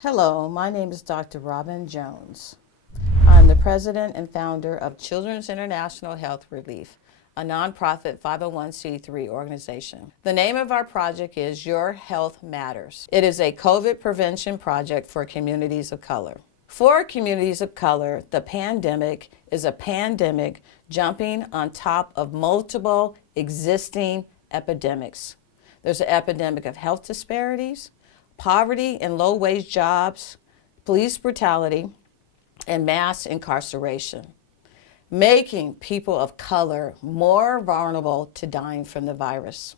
Hello, my name is Dr. Robin Jones. I'm the president and founder of Children's International Health Relief, a nonprofit 501c3 organization. The name of our project is Your Health Matters. It is a COVID prevention project for communities of color. For communities of color, the pandemic is a pandemic jumping on top of multiple existing epidemics. There's an epidemic of health disparities, poverty and low-wage jobs, police brutality, and mass incarceration, making people of color more vulnerable to dying from the virus.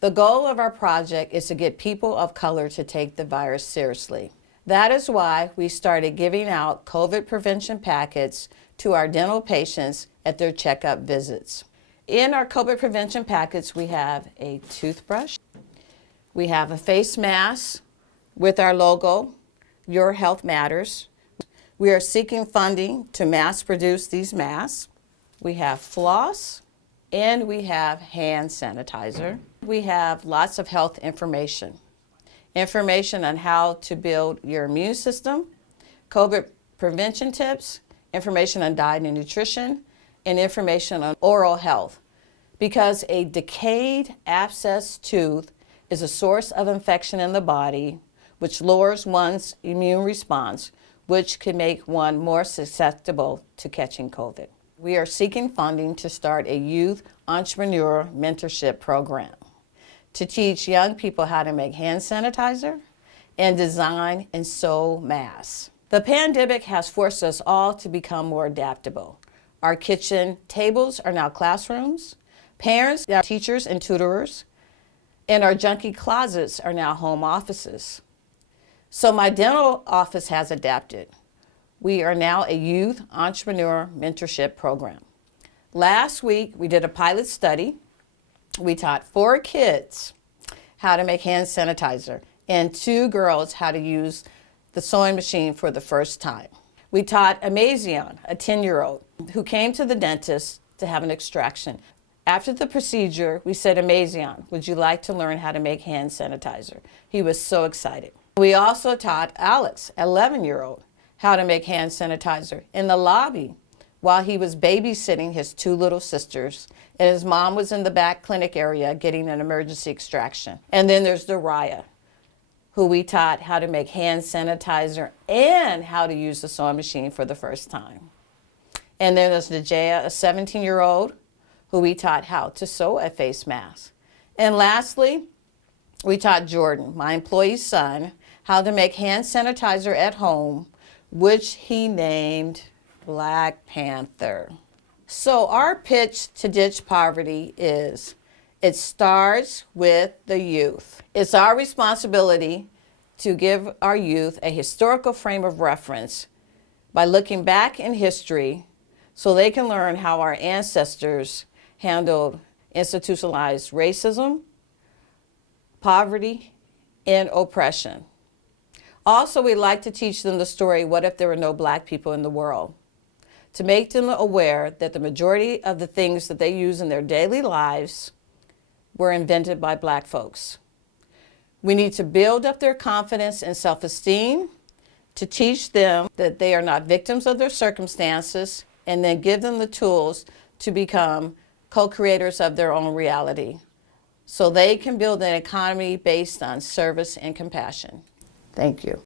The goal of our project is to get people of color to take the virus seriously. That is why we started giving out COVID prevention packets to our dental patients at their checkup visits. In our COVID prevention packets, we have a toothbrush, we have a face mask with our logo, Your Health Matters. We are seeking funding to mass produce these masks. We have floss and we have hand sanitizer. We have lots of health information. Information on how to build your immune system, COVID prevention tips, information on diet and nutrition, and information on oral health. Because a decayed abscessed tooth is a source of infection in the body, which lowers one's immune response, which can make one more susceptible to catching COVID. We are seeking funding to start a youth entrepreneur mentorship program to teach young people how to make hand sanitizer and design and sew masks. The pandemic has forced us all to become more adaptable. Our kitchen tables are now classrooms, parents are teachers and tutorers, and our junky closets are now home offices. So my dental office has adapted. We are now a youth entrepreneur mentorship program. Last week, we did a pilot study. We taught 4 kids how to make hand sanitizer and 2 girls how to use the sewing machine for the first time. We taught Amazion, a 10-year-old, who came to the dentist to have an extraction. After the procedure, we said, Amazion, would you like to learn how to make hand sanitizer? He was so excited. We also taught Alex, an 11-year-old, how to make hand sanitizer in the lobby while he was babysitting his 2 little sisters, and his mom was in the back clinic area getting an emergency extraction. And then there's Dariah, who we taught how to make hand sanitizer and how to use the sewing machine for the first time. And then there's Najaya, a 17-year-old, who we taught how to sew a face mask. And lastly, we taught Jordan, my employee's son, how to make hand sanitizer at home, which he named Black Panther. So our pitch to ditch poverty is, it starts with the youth. It's our responsibility to give our youth a historical frame of reference by looking back in history so they can learn how our ancestors handled institutionalized racism, poverty, and oppression. Also, we like to teach them the story, what if there were no Black people in the world? To make them aware that the majority of the things that they use in their daily lives were invented by Black folks. We need to build up their confidence and self-esteem, to teach them that they are not victims of their circumstances, and then give them the tools to become co-creators of their own reality so they can build an economy based on service and compassion. Thank you.